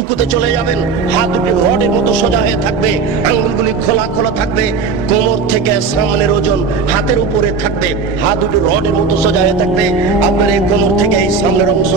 রুকুতে চলে যাবেন, হাত দুটি রডের মতো সোজা হয়ে থাকবে, আঙ্গুলগুলি খোলা খোলা থাকবে, কোমর থেকে সামনের ওজন হাতের উপরে থাকবে, হাত দুটি রডের মতো সোজা হয়ে থাকবে, আপনার এই কোমর থেকে এই সামনের অংশ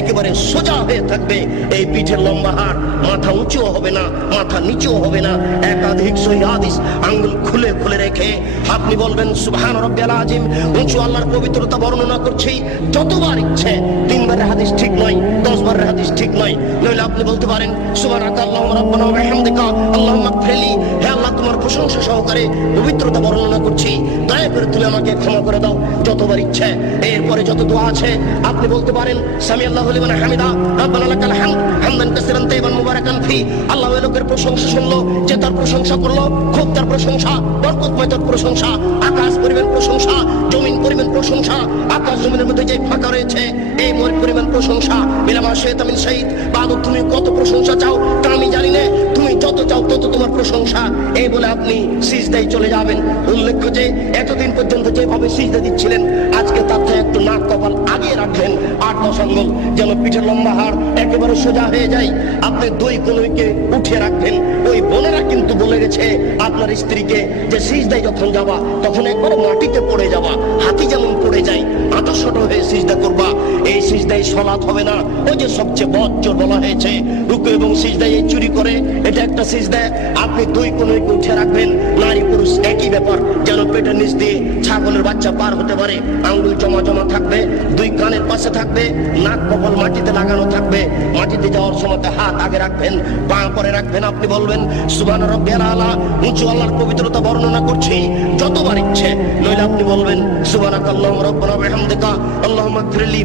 একেবারে সোজা হয়ে থাকবে, এই পিঠের লম্বা হাত, মাথা উঁচু হবে না, মাথা নিচু হবে না। একাধিক সহিহ হাদিস আঙ্গুল খুলে খুলে রেখে আপনি বলবেন সুবহান রাব্বিয়াল আযীম। উঁচু আল্লাহর পবিত্রতা বর্ণনা করছি, যতবার ইচ্ছে, 3 বারের হাদিস ঠিক নয়, 10 বারের হাদিস ঠিক নয়। নইলে আপনি বলতে পারেন সুবহানাকা আল্লাহুম্মা রাব্বানা ওয়া বিহামদিকা আল্লাহুম্মা ইগফিরলি, হে আল্লাহ তোমার প্রশংসা সহকারে পবিত্রতা বর্ণনা করছি, দয়া করে তুমি আমাকে ক্ষমা করে দাও, যতবার ইচ্ছে। এরপরে যত দোয়া আছে আপনি বলতে পারেন সামি আল্লাহু লিমান হামিদা রাব্বানা লাকাল হামদ হামদান কাসীরান তাইয়িবান মুবারাকান ফি। আল্লাহ ওই লোকের প্রশংসা শুনলো যে তার প্রশংসা করলো, খুব তার প্রশংসা, বরকতময় তার প্রশংসা, আকাশ পরিমাণ প্রশংসা, জমিন পরিমাণ প্রশংসা, আকাশ জমিনের মধ্যে যে ফাঁকা রয়েছে এই পরিমাণ প্রশংসা। বিলামা শেতামিন শহীদ বাদু, তুমি কত প্রশংসা চাও তা আমি জানি না, তুমি যত চাও তত তোমার প্রশংসা। এই বলে আপনি সিজদায় চলে যাবেন। উল্লেখ্য যে এতদিন পর্যন্ত যেভাবে সিজদা দিচ্ছিলেন, আজকে তার থেকে একটু নাক কপাল আগিয়ে রাখবেন, 8-10 আঙ্গুল, যেন পিঠের লম্বা হাড় একেবারে সোজা হয়ে যায়। আপনি 2 কনুইকে উঠিয়ে রাখবেন। ওই বোনেরা কিন্তু বলে গেছে আপনার স্ত্রীকে যে সিজদায় যখন যাবা তখন একবার মাটিতে পড়ে যাবা, হাতি যেমন পড়ে যায়, আঁটো হয়ে সিজদা করবা। এই সিজদায় সালাত হবে না। ওই যে সবচেয়ে বজ্জর বলা হয়েছে রুকু এবং সিজদায় চুরি করে, এটা একটা সিজদা। আপনি 2 কনুইকে উঠে রাখবেন, নারী পুরুষ একই ব্যাপার, যেন পেটের নিচ দিয়ে ছাগলের বাচ্চা পার হতে পারে। আঙ্গুল জমা জমা থাকবে, 2 কানের পাশে থাকবে, নাক কপাল মাটিতে লাগানো থাকবে। মাটিতে যাওয়ার সময় হাত আগে রাখবেন, পা পরে রাখবেন। আপনি বলবেন সুবহান রাব্বিয়াল আলা, উঁচু আল্লাহর পবিত্রতা বর্ণনা করছি, যতবার ইচ্ছে। নইলে আপনি বলবেন সুবহানাকা আল্লাহুম্মা রাব্বানা ওয়া বিহামদিকা আল্লাহুম্মা ইগফিরলি।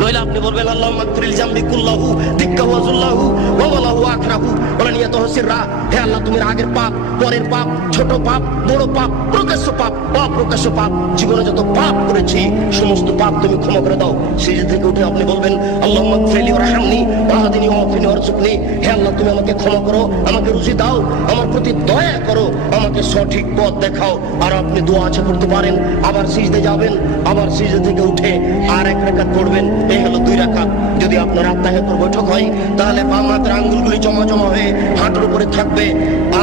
নইলে আপনি বলবেন আল্লাহুম্মা ইগফিরলি জামবি কুল্লাহু দিক্কাহু ওয়া যুল্লাহু ওয়া ওয়ালাহু আখরাহু ওয়া নিয়াতুহু সিররা। হে আল্লাহ, তুমি আগের পাপ, পরের পাপ, ছোট পাপ, বড় পাপ, প্রকাশ্য পাপ, অপ্রকাশ্য পাপ, জীবনে যত পাপ করেছি সমস্ত পাপ তুমি ক্ষমা করে দাও। সিজদা থেকে উঠে আপনি বলবেন আল্লাহুম্মা ইগফিরলি ওয়ারহামনি ওয়াহদিনি ওয়াফিনি ওয়ারযুকনি। হে আল্লাহ, তুমি আমাকে ক্ষমা করো, আমাকে রুজি দাও, আমার প্রতি দয়া করো, আমাকে সঠিক পথ দেখাও। আর আপনি দোয়া আছে করতে পারেন। আবার সিজদা যাবেন, আবার সিজদা থেকে উঠে আর 1 রাকাত পড়বেন। এই হলো 2 রাকাত। যদি আপনার আত্মাহের বৈঠক হয় তাহলে বাম হাতের আঙ্গুলগুলি জমা জমা হয়ে হাঁটুর উপরে থাকবে,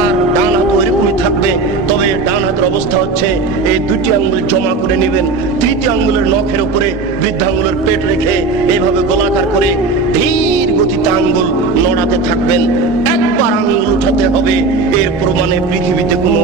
আর ডান হাত ওইরকমই থাকবে। তবে ডান হাতের অবস্থা হচ্ছে এই 2টি আঙ্গুল জমা করে নেবেন, 3টি আঙ্গুলের নখের উপরে বৃদ্ধাঙ্গুলের পেট রেখে এইভাবে গোলাকার করে ধীর গতিতে আঙ্গুল নড়াতে থাকবেন। একবার আঙ্গুল উঠাতে হবে, এর প্রমাণে পৃথিবীতে কোনো